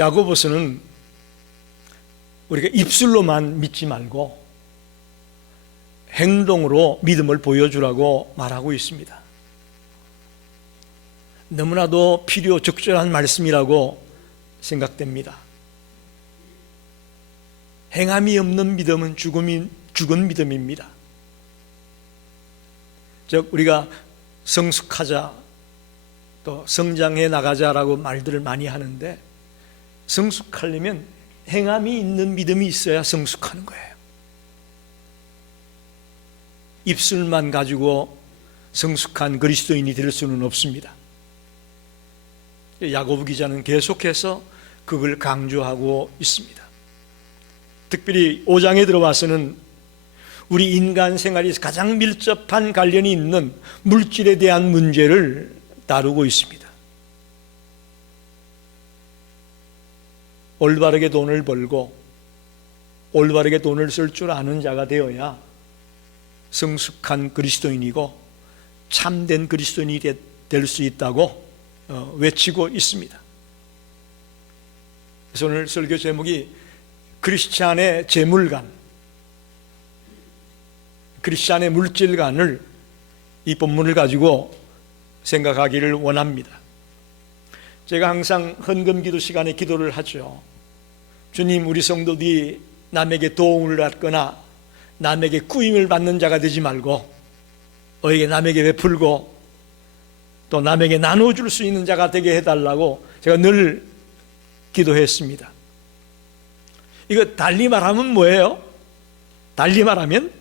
야고보서는 우리가 입술로만 믿지 말고 행동으로 믿음을 보여주라고 말하고 있습니다. 너무나도 필요 적절한 말씀이라고 생각됩니다. 행함이 없는 믿음은 죽은 믿음입니다. 즉 우리가 성숙하자, 또 성장해 나가자라고 말들을 많이 하는데, 성숙하려면 행함이 있는 믿음이 있어야 성숙하는 거예요. 입술만 가지고 성숙한 그리스도인이 될 수는 없습니다. 야고보 기자는 계속해서 그걸 강조하고 있습니다. 특별히 5장에 들어와서는 우리 인간 생활이 가장 밀접한 관련이 있는 물질에 대한 문제를 다루고 있습니다. 올바르게 돈을 벌고 올바르게 돈을 쓸 줄 아는 자가 되어야 성숙한 그리스도인이고 참된 그리스도인이 될 수 있다고 외치고 있습니다. 그래서 오늘 설교 제목이 크리스찬의 재물관, 크리스찬의 물질관을 이 본문을 가지고 생각하기를 원합니다. 제가 항상 헌금 기도 시간에 기도를 하죠. 주님, 우리 성도들이 남에게 도움을 받거나 남에게 꾸임을 받는 자가 되지 말고 너에게 남에게 베풀고 또 남에게 나눠줄 수 있는 자가 되게 해달라고 제가 늘 기도했습니다. 이거 달리 말하면 뭐예요? 달리 말하면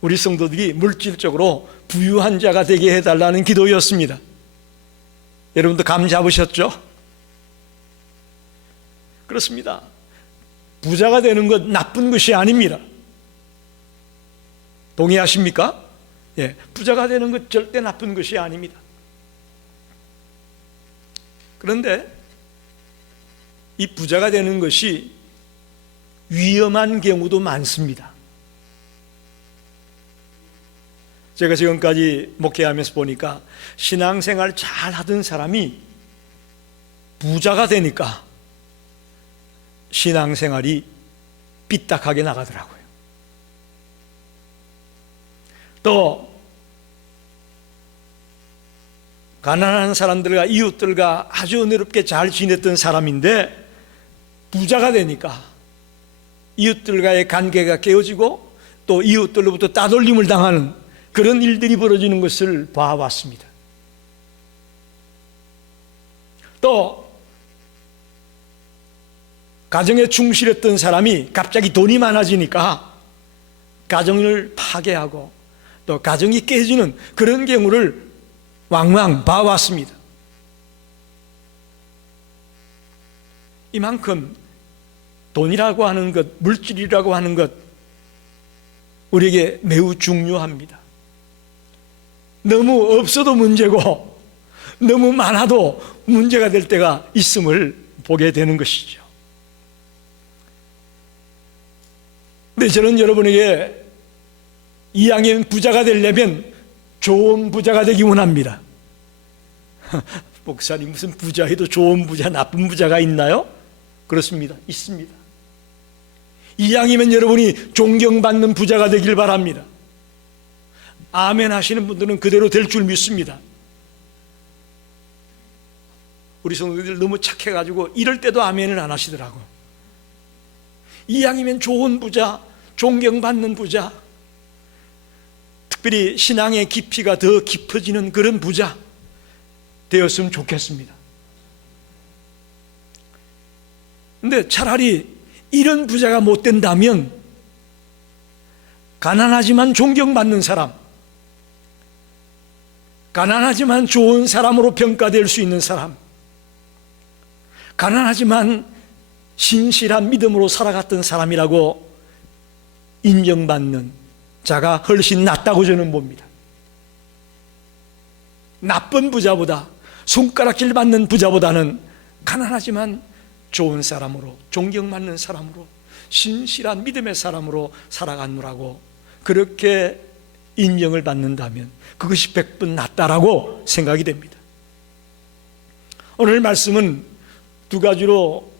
우리 성도들이 물질적으로 부유한 자가 되게 해달라는 기도였습니다. 여러분도 감 잡으셨죠? 그렇습니다. 부자가 되는 것 나쁜 것이 아닙니다. 동의하십니까? 예, 부자가 되는 것 절대 나쁜 것이 아닙니다. 그런데 이 부자가 되는 것이 위험한 경우도 많습니다. 제가 지금까지 목회하면서 보니까 신앙생활 잘 하던 사람이 부자가 되니까 신앙생활이 삐딱하게 나가더라고요. 또 가난한 사람들과 이웃들과 아주 은혜롭게 잘 지냈던 사람인데 부자가 되니까 이웃들과의 관계가 깨어지고 또 이웃들로부터 따돌림을 당하는 그런 일들이 벌어지는 것을 봐왔습니다. 또 가정에 충실했던 사람이 갑자기 돈이 많아지니까 가정을 파괴하고 또 가정이 깨지는 그런 경우를 왕왕 봐왔습니다. 이만큼 돈이라고 하는 것, 물질이라고 하는 것 우리에게 매우 중요합니다. 너무 없어도 문제고 너무 많아도 문제가 될 때가 있음을 보게 되는 것이죠. 근데 저는 여러분에게 이왕이면 부자가 되려면 좋은 부자가 되기 원합니다. 목사님, 무슨 부자해도 좋은 부자, 나쁜 부자가 있나요? 그렇습니다. 있습니다. 이왕이면 여러분이 존경받는 부자가 되길 바랍니다. 아멘 하시는 분들은 그대로 될 줄 믿습니다. 우리 성도들 너무 착해가지고 이럴 때도 아멘을 안 하시더라고. 이왕이면 좋은 부자, 존경받는 부자, 특별히 신앙의 깊이가 더 깊어지는 그런 부자 되었으면 좋겠습니다. 근데 차라리 이런 부자가 못 된다면 가난하지만 존경받는 사람, 가난하지만 좋은 사람으로 평가될 수 있는 사람, 가난하지만 신실한 믿음으로 살아갔던 사람이라고 인정받는 자가 훨씬 낫다고 저는 봅니다. 나쁜 부자보다, 손가락질 받는 부자보다는 가난하지만 좋은 사람으로, 존경받는 사람으로, 신실한 믿음의 사람으로 살아가느라고 그렇게 인정을 받는다면 그것이 100번 낫다라고 생각이 됩니다. 오늘 말씀은 두 가지로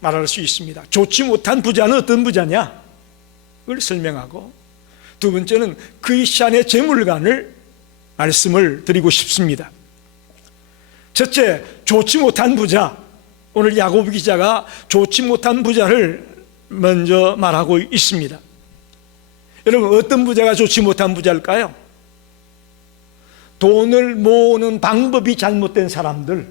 말할 수 있습니다. 좋지 못한 부자는 어떤 부자냐? 그걸 설명하고, 두 번째는 크리스찬의 재물관을 말씀을 드리고 싶습니다. 첫째, 좋지 못한 부자. 오늘 야고보 기자가 좋지 못한 부자를 먼저 말하고 있습니다. 여러분, 어떤 부자가 좋지 못한 부자일까요? 돈을 모으는 방법이 잘못된 사람들,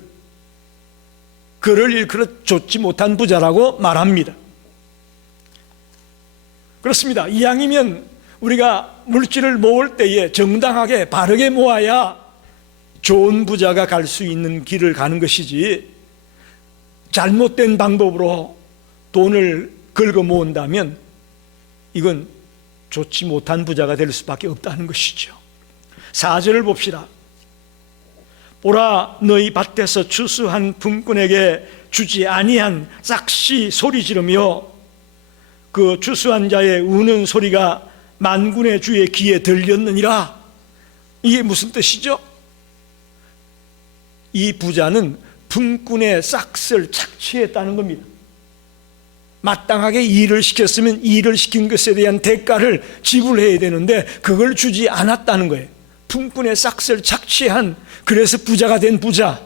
그를 일컬어 좋지 못한 부자라고 말합니다. 그렇습니다. 이왕이면 우리가 물질을 모을 때에 정당하게 바르게 모아야 좋은 부자가 갈 수 있는 길을 가는 것이지, 잘못된 방법으로 돈을 긁어 모은다면 이건 좋지 못한 부자가 될 수밖에 없다는 것이죠. 4절을 봅시다. 보라, 너희 밭에서 추수한 품꾼에게 주지 아니한 싹시 소리 지르며 그 추수한 자의 우는 소리가 만군의 주의 귀에 들렸느니라. 이게 무슨 뜻이죠? 이 부자는 품꾼의 싹을 착취했다는 겁니다. 마땅하게 일을 시켰으면 일을 시킨 것에 대한 대가를 지불해야 되는데 그걸 주지 않았다는 거예요. 품꾼의 싹을 착취한, 그래서 부자가 된 부자,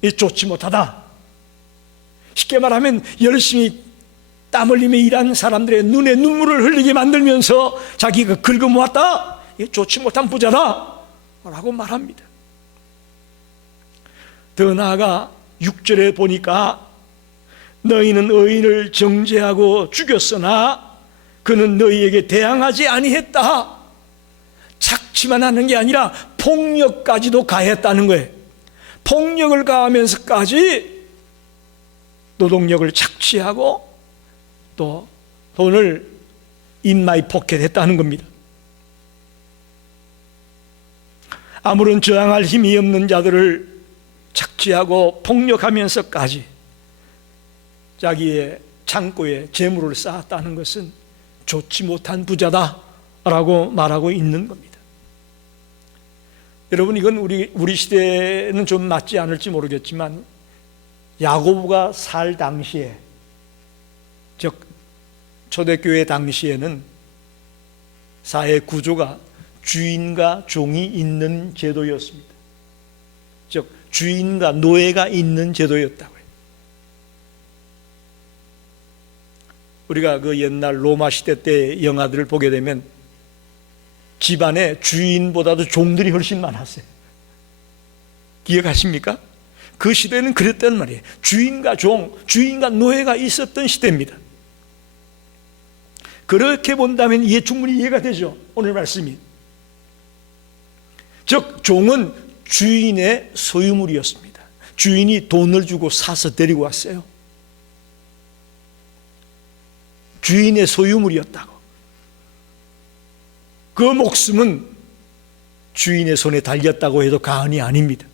이 좋지 못하다. 쉽게 말하면 열심히 땀 흘리며 일하는 사람들의 눈에 눈물을 흘리게 만들면서 자기가 긁어 모았다, 이 좋지 못한 부자다 라고 말합니다. 더 나아가 6절에 보니까 너희는 의인을 정죄하고 죽였으나 그는 너희에게 대항하지 아니했다. 착취만 하는 게 아니라 폭력까지도 가했다는 거예요. 폭력을 가하면서까지 노동력을 착취하고 또 돈을 인마이 포켓했다는 겁니다. 아무런 저항할 힘이 없는 자들을 착취하고 폭력하면서까지 자기의 창고에 재물을 쌓았다는 것은 좋지 못한 부자다라고 말하고 있는 겁니다. 여러분, 이건 우리 시대에는 좀 맞지 않을지 모르겠지만 야고보가 살 당시에, 즉 초대교회 당시에는 사회 구조가 주인과 종이 있는 제도였습니다. 즉 주인과 노예가 있는 제도였다고요. 우리가 그 옛날 로마 시대 때 영화들을 보게 되면 집안에 주인보다도 종들이 훨씬 많았어요. 기억하십니까? 그 시대는 그랬단 말이에요. 주인과 종, 주인과 노예가 있었던 시대입니다. 그렇게 본다면 이해 충분히 이해가 되죠, 오늘 말씀이. 즉 종은 주인의 소유물이었습니다. 주인이 돈을 주고 사서 데리고 왔어요. 주인의 소유물이었다고. 그 목숨은 주인의 손에 달렸다고 해도 과언이 아닙니다.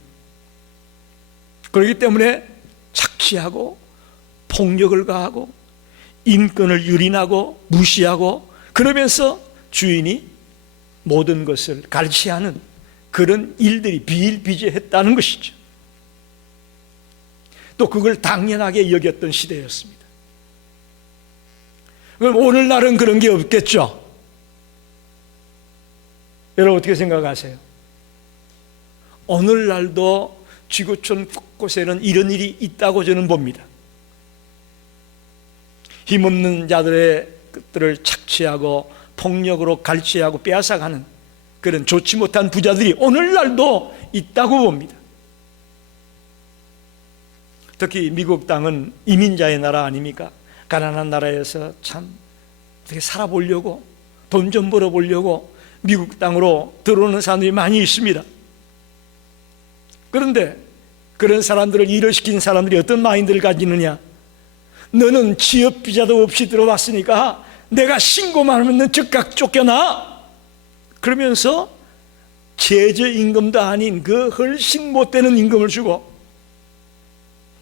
그렇기 때문에 착취하고 폭력을 가하고 인권을 유린하고 무시하고 그러면서 주인이 모든 것을 갈취하는 그런 일들이 비일비재했다는 것이죠. 또 그걸 당연하게 여겼던 시대였습니다. 그럼 오늘날은 그런 게 없겠죠? 여러분 어떻게 생각하세요? 오늘날도 지구촌 곳곳에는 이런 일이 있다고 저는 봅니다. 힘없는 자들의 것들을 착취하고 폭력으로 갈취하고 빼앗아가는 그런 좋지 못한 부자들이 오늘날도 있다고 봅니다. 특히 미국 땅은 이민자의 나라 아닙니까? 가난한 나라에서 참 어떻게 살아보려고, 돈 좀 벌어보려고 미국 땅으로 들어오는 사람들이 많이 있습니다. 그런데 그런 사람들을 일을 시킨 사람들이 어떤 마인드를 가지느냐? 너는 취업 비자도 없이 들어왔으니까 내가 신고만 하면 넌 즉각 쫓겨나. 그러면서 최저임금도 아닌 그 훨씬 못 되는 임금을 주고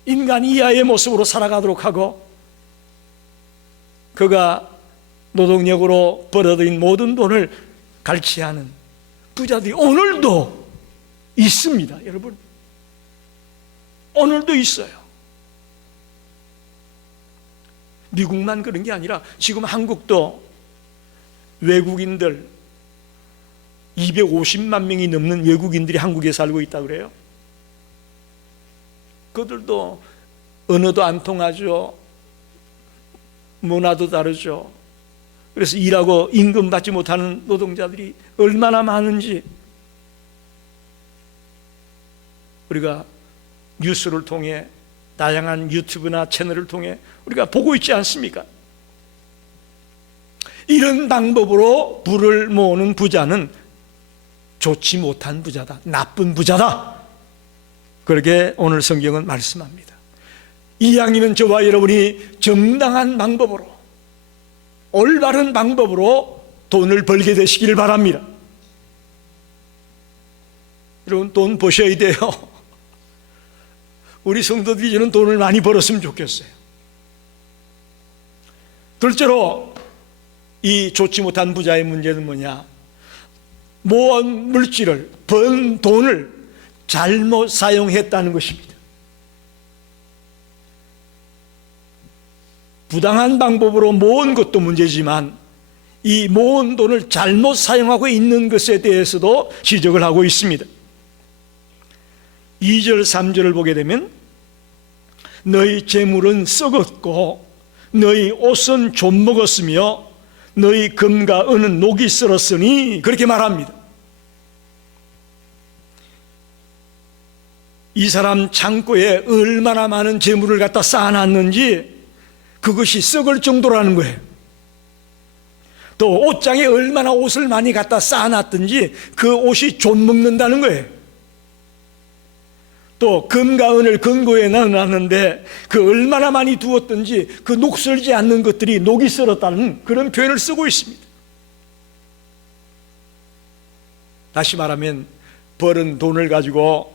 인간 이하의 모습으로 살아가도록 하고 그가 노동력으로 벌어들인 모든 돈을 갈취하는 부자들이 오늘도 있습니다. 여러분, 오늘도 있어요. 미국만 그런 게 아니라 지금 한국도 외국인들 250만 명이 넘는 외국인들이 한국에 살고 있다고 그래요. 그들도 언어도 안 통하죠. 문화도 다르죠. 그래서 일하고 임금 받지 못하는 노동자들이 얼마나 많은지 우리가 뉴스를 통해 다양한 유튜브나 채널을 통해 우리가 보고 있지 않습니까? 이런 방법으로 부를 모으는 부자는 좋지 못한 부자다, 나쁜 부자다, 그렇게 오늘 성경은 말씀합니다. 이왕이면 저와 여러분이 정당한 방법으로, 올바른 방법으로 돈을 벌게 되시기를 바랍니다. 여러분, 돈 버셔야 돼요. 우리 성도들이 저는 돈을 많이 벌었으면 좋겠어요. 둘째로 이 좋지 못한 부자의 문제는 뭐냐? 모은 물질을, 번 돈을 잘못 사용했다는 것입니다. 부당한 방법으로 모은 것도 문제지만 이 모은 돈을 잘못 사용하고 있는 것에 대해서도 지적을 하고 있습니다. 2절 3절을 보게 되면 너희 재물은 썩었고 너희 옷은 좀먹었으며 너희 금과 은은 녹이 쓸었으니, 그렇게 말합니다. 이 사람 창고에 얼마나 많은 재물을 갖다 쌓아놨는지 그것이 썩을 정도라는 거예요. 또 옷장에 얼마나 옷을 많이 갖다 쌓아놨든지 그 옷이 좀 먹는다는 거예요. 또 금과 은을 금고에 넣어놨는데 그 얼마나 많이 두었든지 그 녹슬지 않는 것들이 녹이 슬었다는 그런 표현을 쓰고 있습니다. 다시 말하면 벌은 돈을 가지고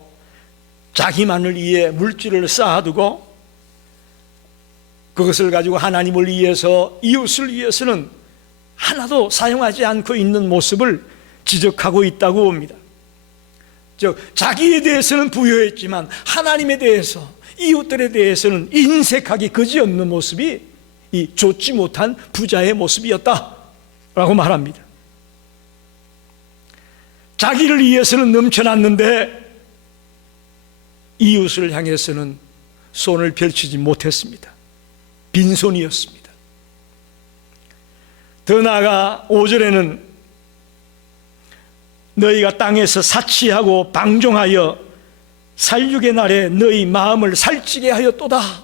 자기만을 위해 물질을 쌓아두고 그것을 가지고 하나님을 위해서, 이웃을 위해서는 하나도 사용하지 않고 있는 모습을 지적하고 있다고 봅니다. 즉 자기에 대해서는 부여했지만 하나님에 대해서, 이웃들에 대해서는 인색하게 그지없는 모습이 이 좋지 못한 부자의 모습이었다라고 말합니다. 자기를 위해서는 넘쳐났는데 이웃을 향해서는 손을 펼치지 못했습니다. 빈손이었습니다. 더 나아가 5절에는 너희가 땅에서 사치하고 방종하여 살육의 날에 너희 마음을 살찌게 하였도다.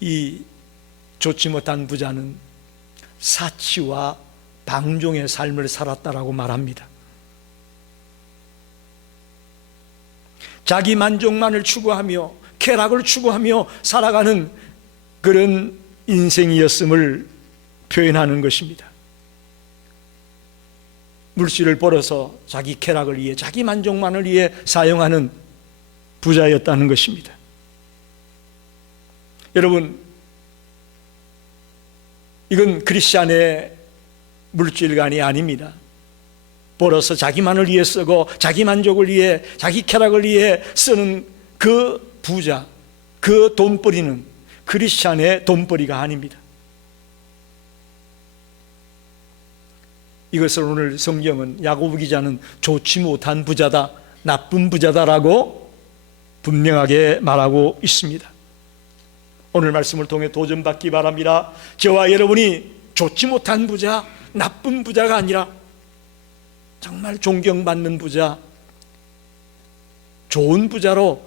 이 좋지 못한 부자는 사치와 방종의 삶을 살았다라고 말합니다. 자기 만족만을 추구하며 쾌락을 추구하며 살아가는 그런 인생이었음을 표현하는 것입니다. 물질을 벌어서 자기 쾌락을 위해, 자기 만족만을 위해 사용하는 부자였다는 것입니다. 여러분, 이건 크리스찬의 물질관이 아닙니다. 벌어서 자기만을 위해 쓰고 자기 만족을 위해, 자기 쾌락을 위해 쓰는 그 부자, 그 돈벌이는 크리스찬의 돈벌이가 아닙니다. 이것을 오늘 성경은, 야고보 기자는 좋지 못한 부자다, 나쁜 부자다라고 분명하게 말하고 있습니다. 오늘 말씀을 통해 도전받기 바랍니다. 저와 여러분이 좋지 못한 부자, 나쁜 부자가 아니라 정말 존경받는 부자, 좋은 부자로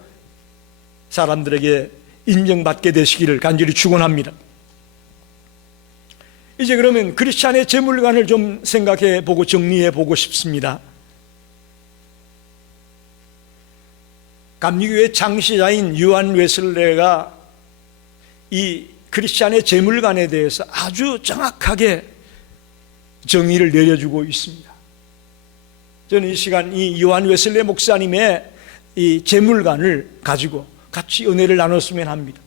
사람들에게 인정받게 되시기를 간절히 축원합니다. 이제 그러면 크리스찬의 재물관을 좀 생각해 보고 정리해 보고 싶습니다. 감리교의 창시자인 요한 웨슬레가 이 크리스찬의 재물관에 대해서 아주 정확하게 정의를 내려주고 있습니다. 저는 이 시간 이 요한 웨슬레 목사님의 이 재물관을 가지고 같이 은혜를 나눴으면 합니다.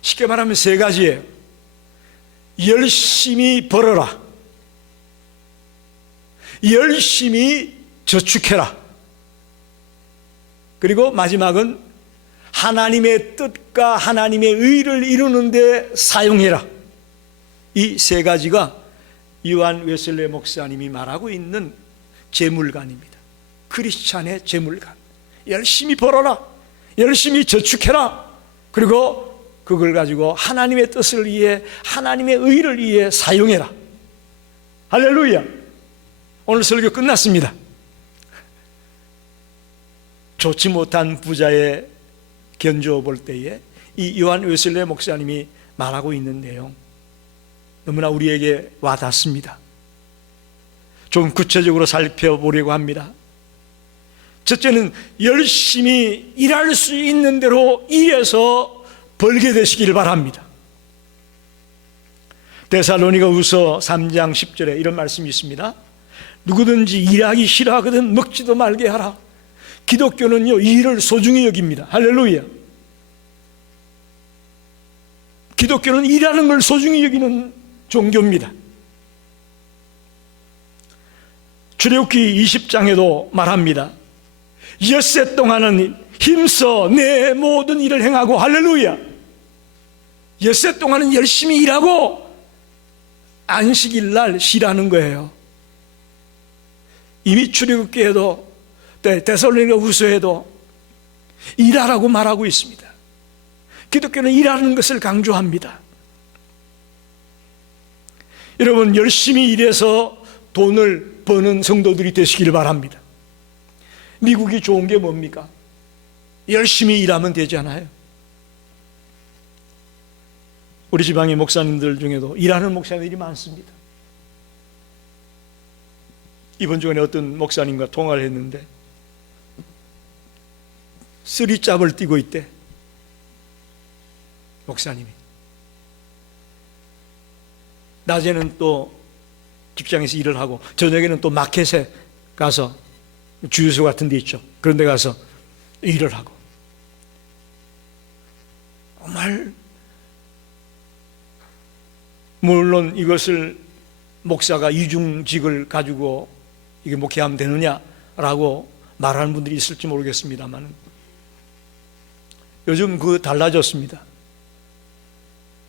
쉽게 말하면 세 가지예요. 열심히 벌어라, 열심히 저축해라, 그리고 마지막은 하나님의 뜻과 하나님의 의를 이루는 데 사용해라. 이 세 가지가 요한 웨슬레 목사님이 말하고 있는 재물관입니다. 크리스찬의 재물관. 열심히 벌어라, 열심히 저축해라, 그리고 그걸 가지고 하나님의 뜻을 위해, 하나님의 의를 위해 사용해라. 할렐루야. 오늘 설교 끝났습니다. 좋지 못한 부자의 견주어 볼 때에 이 요한 웨슬레 목사님이 말하고 있는 내용, 너무나 우리에게 와닿습니다. 좀 구체적으로 살펴보려고 합니다. 첫째는 열심히 일할 수 있는 대로 일해서 벌게 되시길 바랍니다. 데살로니가후서 3장 10절에 이런 말씀이 있습니다. 누구든지 일하기 싫어하거든 먹지도 말게 하라. 기독교는요, 일을 소중히 여깁니다. 할렐루야. 기독교는 일하는 걸 소중히 여기는 종교입니다. 출애굽기 20장에도 말합니다. 엿새 동안은 힘써 내 모든 일을 행하고, 할렐루야. 엿새 동안은 열심히 일하고 안식일 날 쉬라는 거예요. 이미 출애굽기에도 데살로니가후서에도 일하라고 말하고 있습니다. 기독교는 일하는 것을 강조합니다. 여러분, 열심히 일해서 돈을 버는 성도들이 되시길 바랍니다. 미국이 좋은 게 뭡니까? 열심히 일하면 되잖아요. 우리 지방의 목사님들 중에도 일하는 목사님들이 많습니다. 이번 주에 어떤 목사님과 통화를 했는데 쓰리잡을 뛰고 있대. 목사님이 낮에는 또 직장에서 일을 하고 저녁에는 또 마켓에 가서, 주유소 같은 데 있죠, 그런 데 가서 일을 하고. 정말 물론 이것을 목사가 이중직을 가지고 이게 목회하면 되느냐라고 말하는 분들이 있을지 모르겠습니다만, 요즘 그거 달라졌습니다.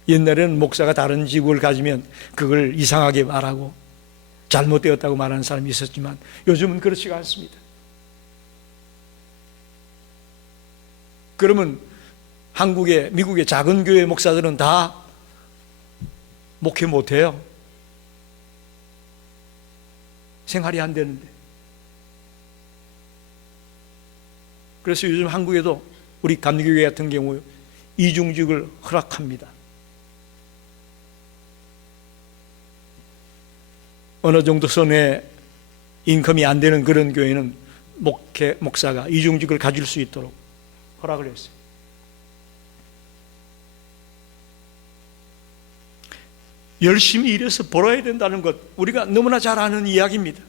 옛날에는 목사가 다른 직을 가지면 그걸 이상하게 말하고 잘못되었다고 말하는 사람이 있었지만, 요즘은 그렇지가 않습니다. 그러면 미국의 작은 교회 목사들은 다 목회 못해요. 생활이 안 되는데. 그래서 요즘 한국에도 우리 감리교회 같은 경우 이중직을 허락합니다. 어느 정도 선의 인컴이 안 되는 그런 교회는 목사가 이중직을 가질 수 있도록 허락을 했어요. 열심히 일해서 벌어야 된다는 것, 우리가 너무나 잘 아는 이야기입니다.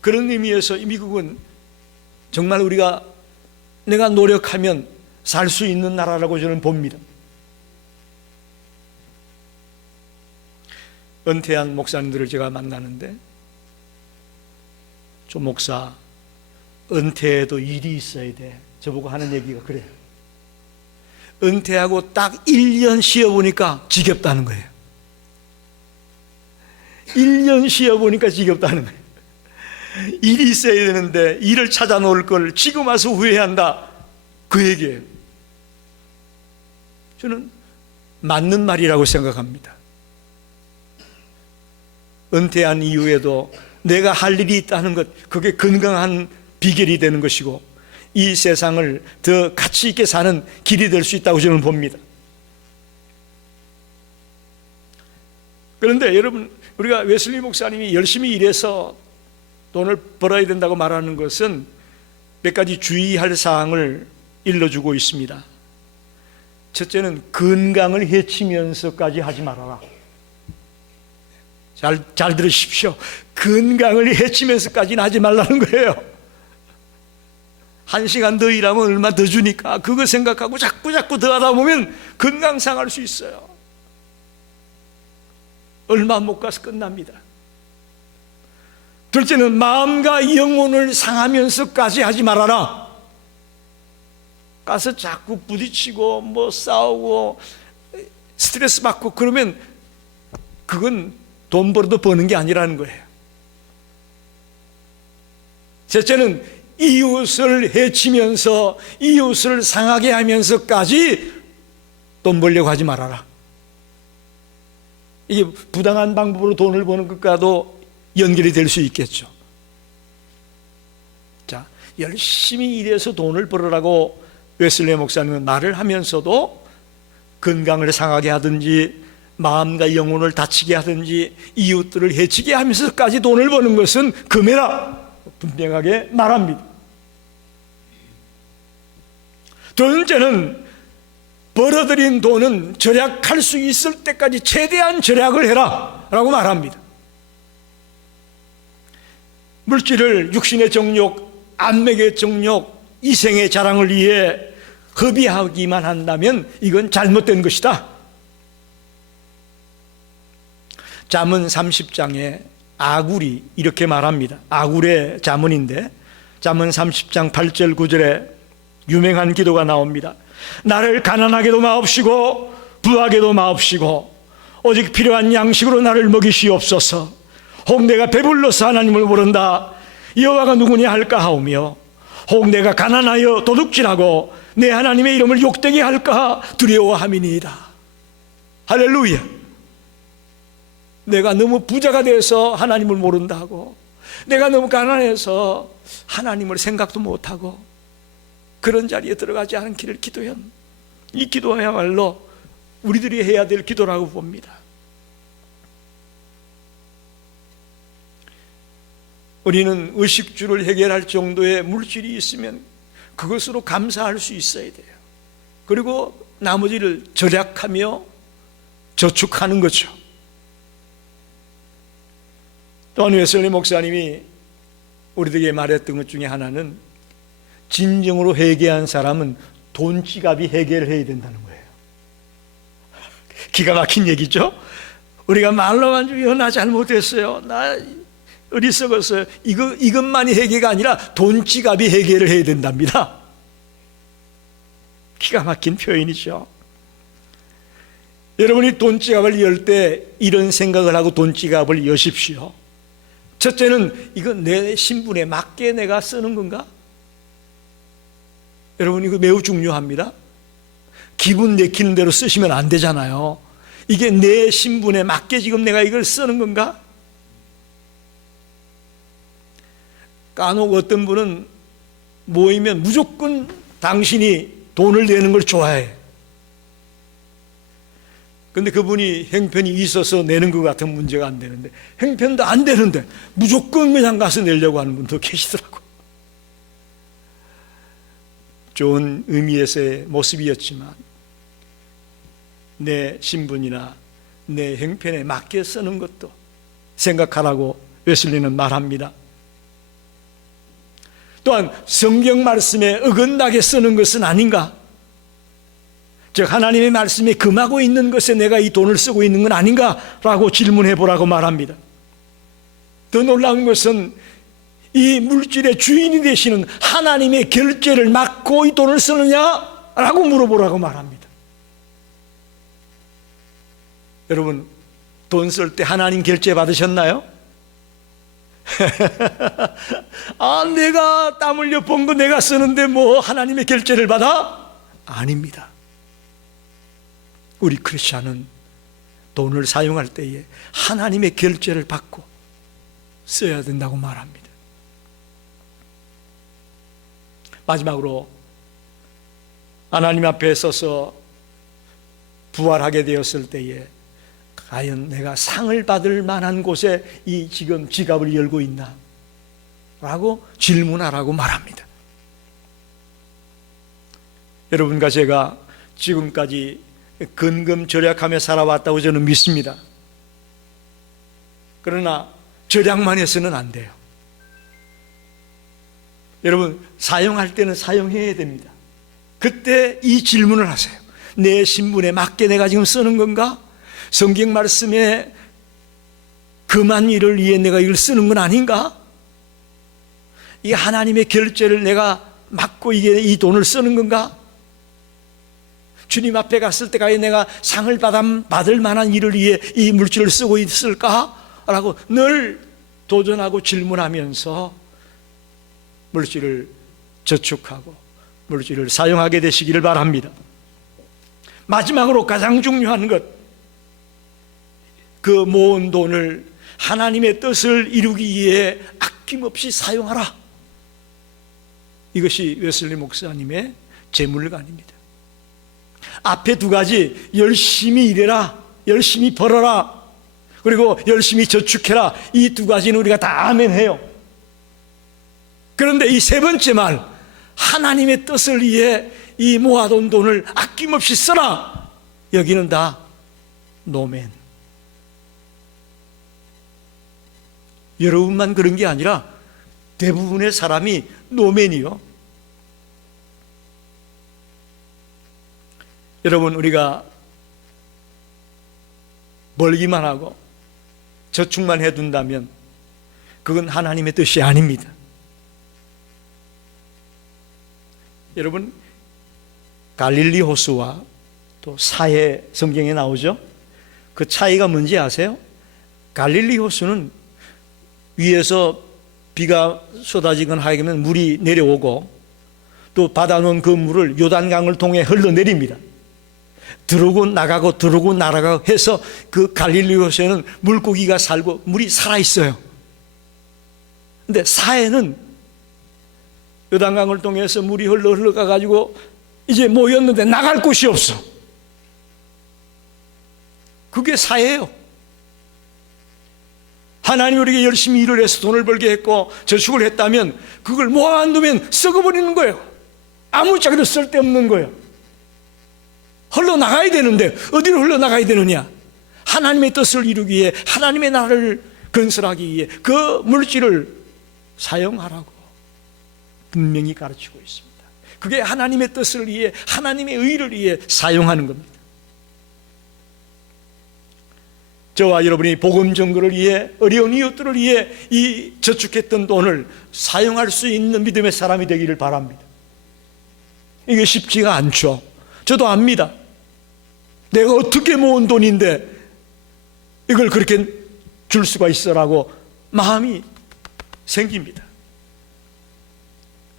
그런 의미에서 미국은 정말 내가 노력하면 살 수 있는 나라라고 저는 봅니다. 은퇴한 목사님들을 제가 만나는데, 조 목사, 은퇴해도 일이 있어야 돼. 저보고 하는 얘기가 그래요. 은퇴하고 딱 1년 쉬어보니까 지겹다는 거예요. 1년 쉬어보니까 지겹다는 거예요. 일이 있어야 되는데 일을 찾아 놓을 걸 지금 와서 후회한다, 그 얘기예요. 저는 맞는 말이라고 생각합니다. 은퇴한 이후에도 내가 할 일이 있다는 것, 그게 건강한 비결이 되는 것이고 이 세상을 더 가치 있게 사는 길이 될 수 있다고 저는 봅니다. 그런데 여러분, 우리가 웨슬리 목사님이 열심히 일해서 돈을 벌어야 된다고 말하는 것은 몇 가지 주의할 사항을 일러주고 있습니다. 첫째는 건강을 해치면서까지 하지 말아라. 잘 들으십시오. 건강을 해치면서까지는 하지 말라는 거예요. 1시간 더 일하면 얼마 더 주니까 그거 생각하고 자꾸 더 하다 보면 건강 상할 수 있어요. 얼마 못 가서 끝납니다. 둘째는 마음과 영혼을 상하면서까지 하지 말아라. 가서 자꾸 부딪히고 뭐 싸우고 스트레스 받고 그러면 그건 돈 벌어도 버는 게 아니라는 거예요. 셋째는 이웃을 해치면서 이웃을 상하게 하면서까지 돈 벌려고 하지 말아라. 이게 부당한 방법으로 돈을 버는 것과도 연결이 될 수 있겠죠. 자, 열심히 일해서 돈을 벌으라고 웨슬리 목사님은 말을 하면서도 건강을 상하게 하든지 마음과 영혼을 다치게 하든지 이웃들을 해치게 하면서까지 돈을 버는 것은 금해라 분명하게 말합니다. 두 번째는 벌어들인 돈은 절약할 수 있을 때까지 최대한 절약을 해라 라고 말합니다. 물질을 육신의 정욕, 안목의 정욕, 이생의 자랑을 위해 허비하기만 한다면 이건 잘못된 것이다. 잠언 30장에 아굴이 이렇게 말합니다. 아굴의 잠언인데 잠언 30장 8절 9절에 유명한 기도가 나옵니다. 나를 가난하게도 마옵시고 부하게도 마옵시고 오직 필요한 양식으로 나를 먹이시옵소서. 혹 내가 배불러서 하나님을 모른다 여호와가 누구냐 할까 하오며 혹 내가 가난하여 도둑질하고 내 하나님의 이름을 욕되게 할까 두려워함이니이다. 할렐루야. 내가 너무 부자가 돼서 하나님을 모른다 하고 내가 너무 가난해서 하나님을 생각도 못하고 그런 자리에 들어가지 않기를 기도한 이 기도야말로 우리들이 해야 될 기도라고 봅니다. 우리는 의식주를 해결할 정도의 물질이 있으면 그것으로 감사할 수 있어야 돼요. 그리고 나머지를 절약하며 저축하는 거죠. 또한 웨슬리 목사님이 우리들에게 말했던 것 중에 하나는 진정으로 회개한 사람은 돈 지갑이 해결을 해야 된다는 거예요. 기가 막힌 얘기죠. 우리가 말로만 주여 나 잘못했어요, 나 어리석었어요, 이것만이 해결가 아니라 돈 지갑이 해결을 해야 된답니다. 기가 막힌 표현이죠. 여러분이 돈 지갑을 열 때 이런 생각을 하고 돈 지갑을 여십시오. 첫째는 이건 내 신분에 맞게 내가 쓰는 건가? 여러분 이거 매우 중요합니다. 기분 내키는 대로 쓰시면 안 되잖아요. 이게 내 신분에 맞게 지금 내가 이걸 쓰는 건가? 간혹 어떤 분은 모이면 무조건 당신이 돈을 내는 걸 좋아해. 근데 그분이 형편이 있어서 내는 것 같은 문제가 안 되는데 형편도 안 되는데 무조건 그냥 가서 내려고 하는 분도 계시더라고요. 좋은 의미에서의 모습이었지만 내 신분이나 내 형편에 맞게 쓰는 것도 생각하라고 웨슬리는 말합니다. 또한 성경 말씀에 어긋나게 쓰는 것은 아닌가? 즉 하나님의 말씀에 금하고 있는 것에 내가 이 돈을 쓰고 있는 건 아닌가라고 질문해 보라고 말합니다. 더 놀라운 것은 이 물질의 주인이 되시는 하나님의 결제를 막고 이 돈을 쓰느냐라고 물어보라고 말합니다. 여러분 돈 쓸 때 하나님 결제 받으셨나요? 아, 내가 땀 흘려 번 거 내가 쓰는데 뭐 하나님의 결제를 받아? 아닙니다. 우리 크리스찬은 돈을 사용할 때에 하나님의 결제를 받고 써야 된다고 말합니다. 마지막으로 하나님 앞에 서서 부활하게 되었을 때에 과연 내가 상을 받을 만한 곳에 이 지금 지갑을 열고 있나? 라고 질문하라고 말합니다. 여러분과 제가 지금까지 근금 절약하며 살아왔다고 저는 믿습니다. 그러나 절약만 해서는 안 돼요. 여러분 사용할 때는 사용해야 됩니다. 그때 이 질문을 하세요. 내 신분에 맞게 내가 지금 쓰는 건가? 성경 말씀에 금한 일을 위해 내가 이걸 쓰는 건 아닌가? 이 하나님의 결제를 내가 막고 이 돈을 쓰는 건가? 주님 앞에 갔을 때까지 내가 상을 받을 만한 일을 위해 이 물질을 쓰고 있을까? 라고 늘 도전하고 질문하면서 물질을 저축하고 물질을 사용하게 되시기를 바랍니다. 마지막으로 가장 중요한 것, 그 모은 돈을 하나님의 뜻을 이루기 위해 아낌없이 사용하라. 이것이 웨슬리 목사님의 재물관입니다. 앞에 두 가지, 열심히 일해라, 열심히 벌어라, 그리고 열심히 저축해라, 이 두 가지는 우리가 다 아멘해요. 그런데 이 세 번째 말, 하나님의 뜻을 위해 이 모아둔 돈을 아낌없이 써라, 여기는 다 노멘. 여러분만 그런 게 아니라 대부분의 사람이 노멘이요. 여러분, 우리가 벌기만 하고 저축만 해둔다면 그건 하나님의 뜻이 아닙니다. 여러분, 갈릴리 호수와 또 사해 성경에 나오죠. 그 차이가 뭔지 아세요? 갈릴리 호수는 위에서 비가 쏟아지거나 하면 물이 내려오고 또 받아놓은 그 물을 요단강을 통해 흘러내립니다. 들어오고 나가고 들어오고 나가고 해서 그 갈릴리 호수에는 물고기가 살고 물이 살아있어요. 근데 사해는 요단강을 통해서 물이 흘러가가지고 이제 모였는데 나갈 곳이 없어. 그게 사해예요. 하나님 우리에게 열심히 일을 해서 돈을 벌게 했고 저축을 했다면 그걸 모아두면 썩어버리는 거예요. 아무짝에도 쓸데없는 거예요. 흘러나가야 되는데 어디로 흘러나가야 되느냐? 하나님의 뜻을 이루기 위해, 하나님의 나라를 건설하기 위해 그 물질을 사용하라고 분명히 가르치고 있습니다. 그게 하나님의 뜻을 위해, 하나님의 의를 위해 사용하는 겁니다. 저와 여러분이 복음 전거를 위해, 어려운 이웃들을 위해 이 저축했던 돈을 사용할 수 있는 믿음의 사람이 되기를 바랍니다. 이게 쉽지가 않죠. 저도 압니다. 내가 어떻게 모은 돈인데 이걸 그렇게 줄 수가 있어라고 마음이 생깁니다.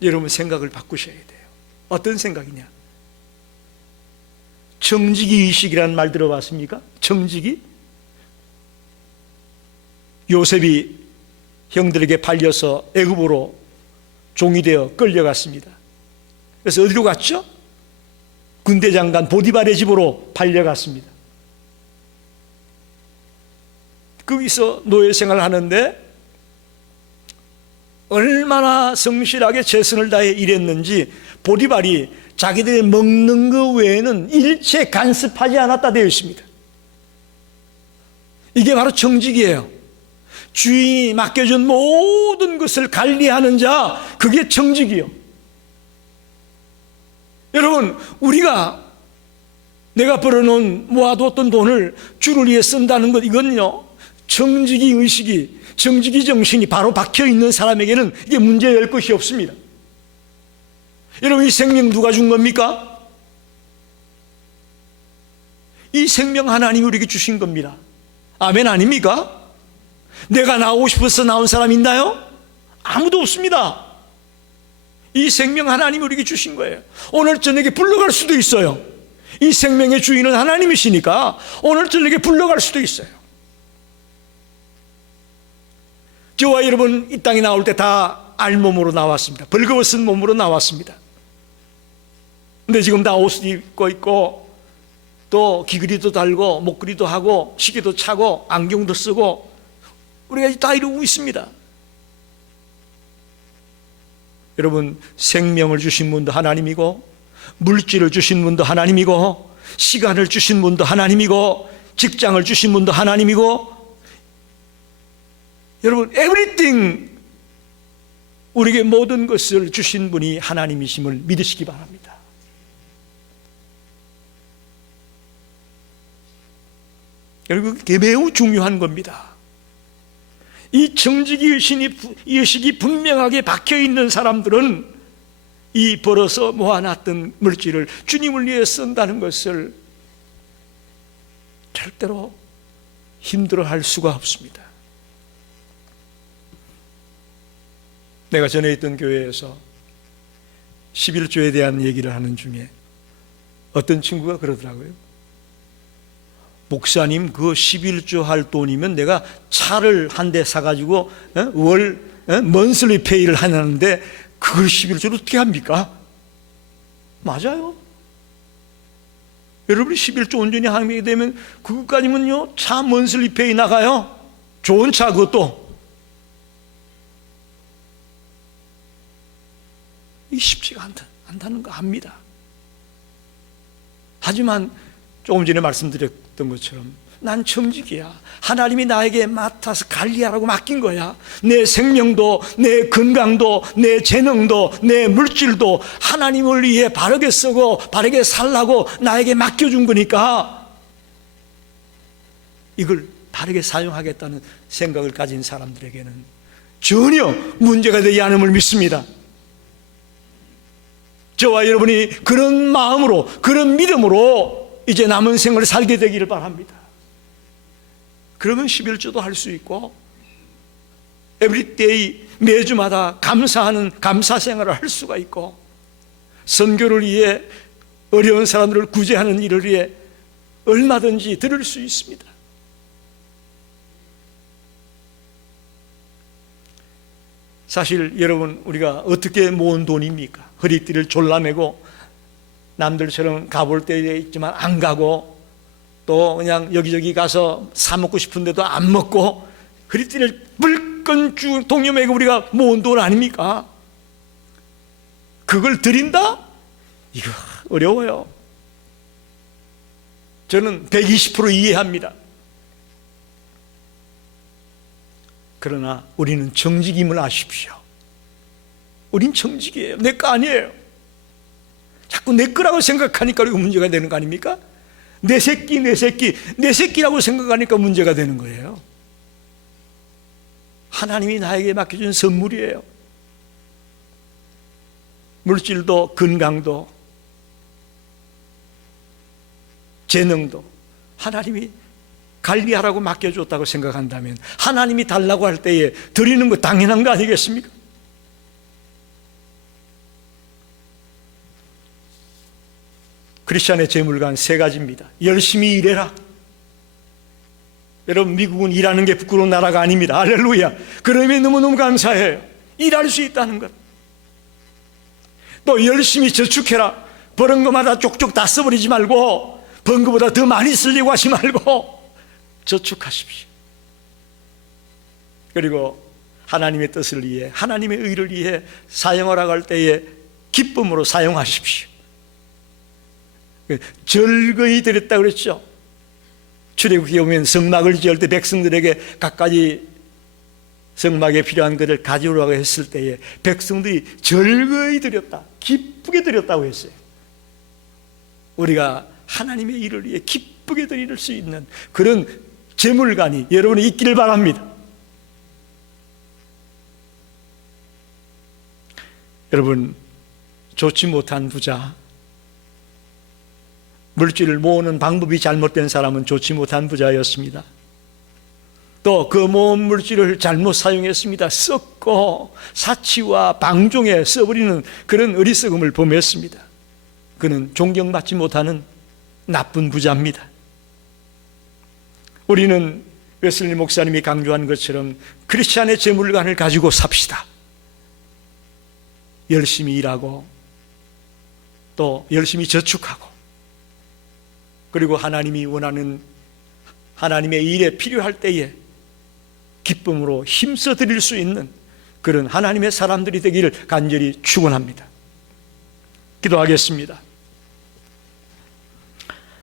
여러분, 생각을 바꾸셔야 돼요. 어떤 생각이냐? 청지기 의식이라는 말 들어봤습니까? 청지기? 요셉이 형들에게 팔려서 애굽으로 종이 되어 끌려갔습니다. 그래서 어디로 갔죠? 군대 장관 보디발의 집으로 팔려갔습니다. 거기서 노예 생활을 하는데 얼마나 성실하게 최선을 다해 일했는지 보디발이 자기들이 먹는 것 외에는 일체 간섭하지 않았다 되어 있습니다. 이게 바로 청직이에요. 주인이 맡겨준 모든 것을 관리하는 자, 그게 청직이요. 여러분, 내가 벌어놓은 모아두었던 돈을 주를 위해 쓴다는 것, 이건요, 청지기 의식이, 청지기 정신이 바로 박혀있는 사람에게는 이게 문제될 것이 없습니다. 여러분, 이 생명 누가 준 겁니까? 이 생명 하나님이 우리에게 주신 겁니다. 아멘 아닙니까? 내가 나오고 싶어서 나온 사람 있나요? 아무도 없습니다. 이 생명 하나님이 우리에게 주신 거예요. 오늘 저녁에 불러갈 수도 있어요. 이 생명의 주인은 하나님이시니까 오늘 저녁에 불러갈 수도 있어요. 저와 여러분 이 땅에 나올 때 다 알몸으로 나왔습니다. 벌거벗은 몸으로 나왔습니다. 근데 지금 다 옷을 입고 있고 또 귀걸이도 달고 목걸이도 하고 시계도 차고 안경도 쓰고 우리가 다 이루고 있습니다. 여러분, 생명을 주신 분도 하나님이고 물질을 주신 분도 하나님이고 시간을 주신 분도 하나님이고 직장을 주신 분도 하나님이고 여러분, everything, 우리에게 모든 것을 주신 분이 하나님이심을 믿으시기 바랍니다. 여러분, 그게 매우 중요한 겁니다. 이 청지기 의식이 분명하게 박혀있는 사람들은 이 벌어서 모아놨던 물질을 주님을 위해 쓴다는 것을 절대로 힘들어할 수가 없습니다. 내가 전에 있던 교회에서 11조에 대한 얘기를 하는 중에 어떤 친구가 그러더라고요. 목사님, 그 11조 할 돈이면 내가 차를 한 대 사가지고 먼슬리 페이를 하는데 그걸 11조로 어떻게 합니까? 맞아요. 여러분이 11조 온전히 하게 되면 그것까지면요 차 먼슬리 페이 나가요. 좋은 차 그것도. 이게 쉽지가 않다는 거 압니다. 하지만 조금 전에 말씀드렸던 것처럼 난 청직이야. 하나님이 나에게 맡아서 관리하라고 맡긴 거야. 내 생명도, 내 건강도, 내 재능도, 내 물질도 하나님을 위해 바르게 쓰고 바르게 살라고 나에게 맡겨준 거니까 이걸 바르게 사용하겠다는 생각을 가진 사람들에게는 전혀 문제가 되지 않음을 믿습니다. 저와 여러분이 그런 마음으로, 그런 믿음으로 이제 남은 생을 살게 되기를 바랍니다. 그러면 11조도 할 수 있고 에브리데이 매주마다 감사하는 감사 생활을 할 수가 있고 선교를 위해 어려운 사람들을 구제하는 일을 위해 얼마든지 들을 수 있습니다. 사실 여러분, 우리가 어떻게 모은 돈입니까? 허리띠를 졸라매고 남들처럼 가볼 때 있지만 안 가고 또 그냥 여기저기 가서 사 먹고 싶은데도 안 먹고 허리띠를 물건 쭉 동여매고 우리가 모은 돈 아닙니까? 그걸 드린다? 이거 어려워요. 저는 120% 이해합니다. 그러나 우리는 정직임을 아십시오. 우린 정직이에요. 내 거 아니에요. 자꾸 내 거라고 생각하니까 이거 문제가 되는 거 아닙니까? 내 새끼라고 생각하니까 문제가 되는 거예요. 하나님이 나에게 맡겨준 선물이에요. 물질도 건강도 재능도 하나님이 관리하라고 맡겨줬다고 생각한다면 하나님이 달라고 할 때에 드리는 거 당연한 거 아니겠습니까? 크리스찬의 재물관 세 가지입니다. 열심히 일해라. 여러분, 미국은 일하는 게 부끄러운 나라가 아닙니다. 할렐루야. 그러면 너무너무 감사해요. 일할 수 있다는 것. 또 열심히 저축해라. 버는 것마다 쪽쪽 다 써버리지 말고 번 것보다 더 많이 쓰려고 하지 말고 저축하십시오. 그리고 하나님의 뜻을 위해, 하나님의 의를 위해 사용하라고 할 때에 기쁨으로 사용하십시오. 즐거이 드렸다고 그랬죠. 출애굽기에 보면 성막을 지을 때 백성들에게 각가지 성막에 필요한 것을 가져오라고 했을 때에 백성들이 즐거이 드렸다, 기쁘게 드렸다고 했어요. 우리가 하나님의 일을 위해 기쁘게 드릴 수 있는 그런 재물관이 여러분이 있기를 바랍니다. 여러분, 좋지 못한 부자, 물질을 모으는 방법이 잘못된 사람은 좋지 못한 부자였습니다. 또 그 모은 물질을 잘못 사용했습니다. 썩고 사치와 방종에 써버리는 그런 어리석음을 범했습니다. 그는 존경받지 못하는 나쁜 부자입니다. 우리는 웨슬리 목사님이 강조한 것처럼 크리스찬의 재물관을 가지고 삽시다. 열심히 일하고 또 열심히 저축하고 그리고 하나님이 원하는 하나님의 일에 필요할 때에 기쁨으로 힘써 드릴 수 있는 그런 하나님의 사람들이 되기를 간절히 축원합니다. 기도하겠습니다.